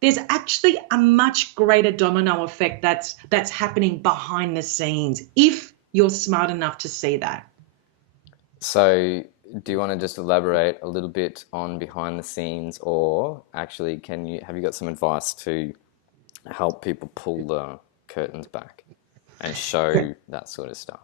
there's actually a much greater domino effect that's happening behind the scenes if you're smart enough to see that. So, do you want to just elaborate a little bit on behind the scenes, or actually, can you have you got some advice to help people pull the curtains back and show that sort of stuff?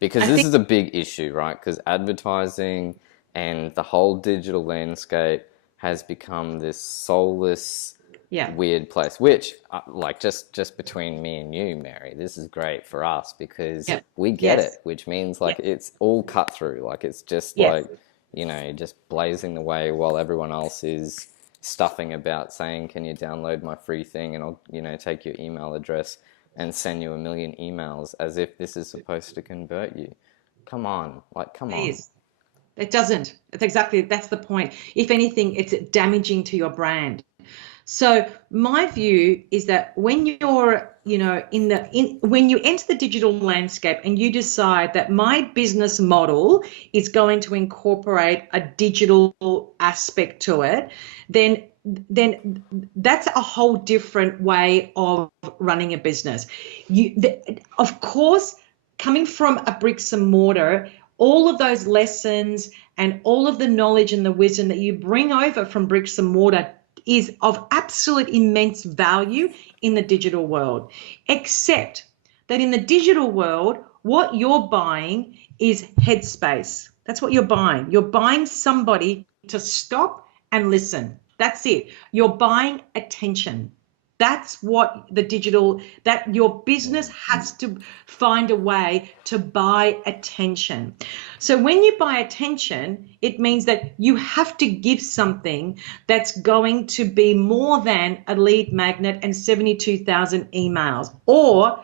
Because I this think, is a big issue, right? Because advertising and the whole digital landscape has become this soulless, yeah, weird place. Which, like, just between me and you, Mary, this is great for us because yeah, we get yes, it. Which means yeah, like it's all cut through. Like it's just yes, like just blazing the way while everyone else is stuffing about saying, "Can you download my free thing?" and I'll take your email address and send you a million emails as if this is supposed to convert you. Come on, like, come it on. is. It doesn't. That's the point. If anything, it's damaging to your brand. So my view is that when you're, when you enter the digital landscape and you decide that my business model is going to incorporate a digital aspect to it, then that's a whole different way of running a business. Of course, coming from a bricks and mortar, all of those lessons and all of the knowledge and the wisdom that you bring over from bricks and mortar is of absolute immense value in the digital world, except that in the digital world, what you're buying is headspace. That's what you're buying. You're buying somebody to stop and listen. That's it. You're buying attention. That's what that your business has to find a way to buy attention. So when you buy attention, it means that you have to give something that's going to be more than a lead magnet and 72,000 emails. Or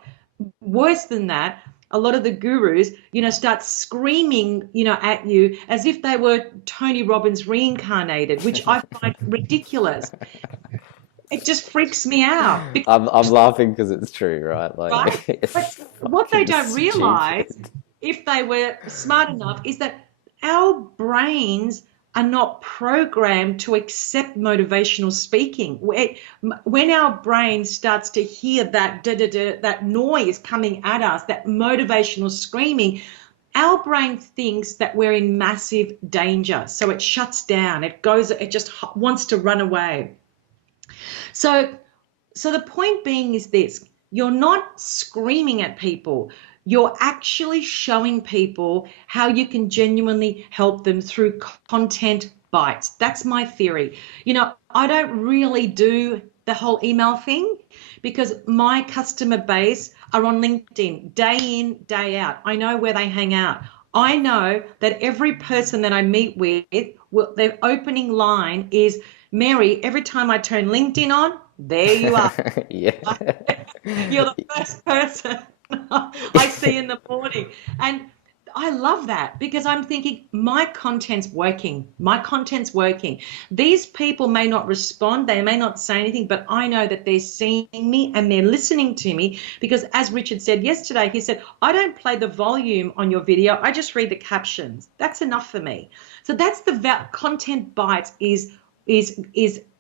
worse than that, a lot of the gurus, start screaming, at you as if they were Tony Robbins reincarnated, which I find ridiculous. It just freaks me out because, I'm laughing because it's true, right? right? Like, it's But what they fucking don't realize, stupid. if they were smart enough, is that our brains are not programmed to accept motivational speaking. When our brain starts to hear that da, da, da, that noise coming at us, that motivational screaming, our brain thinks that we're in massive danger. So it shuts down. It just wants to run away. So so the point being is this: you're not screaming at people. You're actually showing people how you can genuinely help them through content bites. That's my theory. I don't really do the whole email thing because my customer base are on LinkedIn day in, day out. I know where they hang out. I know that every person that I meet with, their opening line is, Mary, every time I turn LinkedIn on, there you are. Yeah. You're the first person I see in the morning. And I love that because I'm thinking my content's working. My content's working. These people may not respond, they may not say anything, but I know that they're seeing me and they're listening to me because, as Richard said yesterday, he said, I don't play the volume on your video, I just read the captions. That's enough for me. So that's the content bites is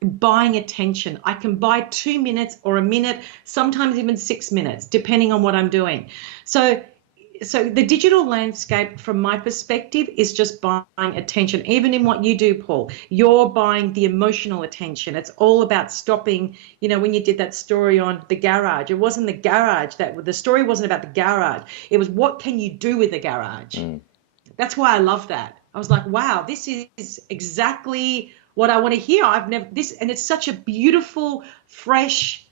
buying attention. I can buy 2 minutes or a minute, sometimes even 6 minutes, depending on what I'm doing. So the digital landscape, from my perspective, is just buying attention. Even in what you do, Paul, you're buying the emotional attention. It's all about stopping. When you did that story on the garage, it wasn't the garage the story wasn't about the garage. It was, what can you do with the garage? Mm. That's why I love that. I was like, wow, this is exactly what I want to hear. I've never this, and it's such a beautiful, fresh,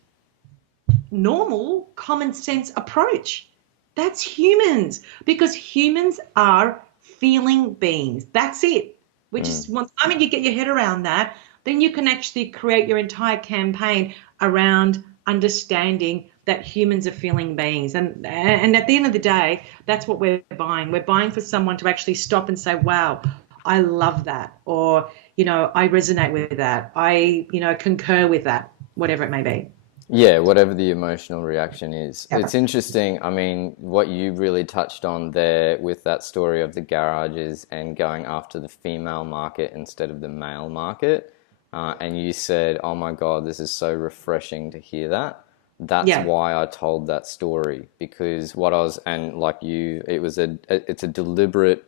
normal, common sense approach. That's humans, because humans are feeling beings. That's it. Which Mm. is, once I mean, you get your head around that, then you can actually create your entire campaign around understanding that humans are feeling beings. And at the end of the day, that's what we're buying. We're buying for someone to actually stop and say, wow, I love that. Or, I resonate with that. I, concur with that, whatever it may be. Yeah, whatever the emotional reaction is. Yeah. It's interesting. I mean, what you really touched on there with that story of the garages and going after the female market instead of the male market. and you said, "Oh my God, this is so refreshing to hear that." That's Yeah. why I told that story, because what I was, and like you, it's a deliberate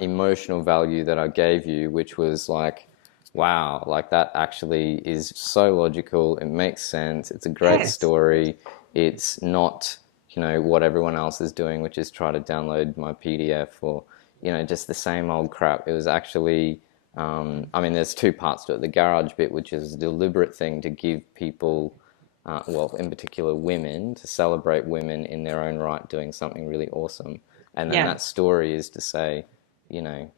emotional value that I gave you, which was like, wow, like that actually is so logical. It makes sense. It's a great Yes. story. It's not, what everyone else is doing, which is try to download my PDF or, just the same old crap. It was actually, I mean, there's two parts to it. The garage bit, which is a deliberate thing to give people, well, in particular women, to celebrate women in their own right doing something really awesome. And then Yeah. that story is to say, you know,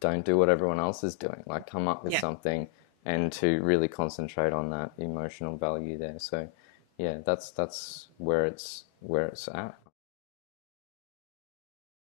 don't do what everyone else is doing. Like come up with Yeah. something and to really concentrate on that emotional value there. So yeah, that's where it's at.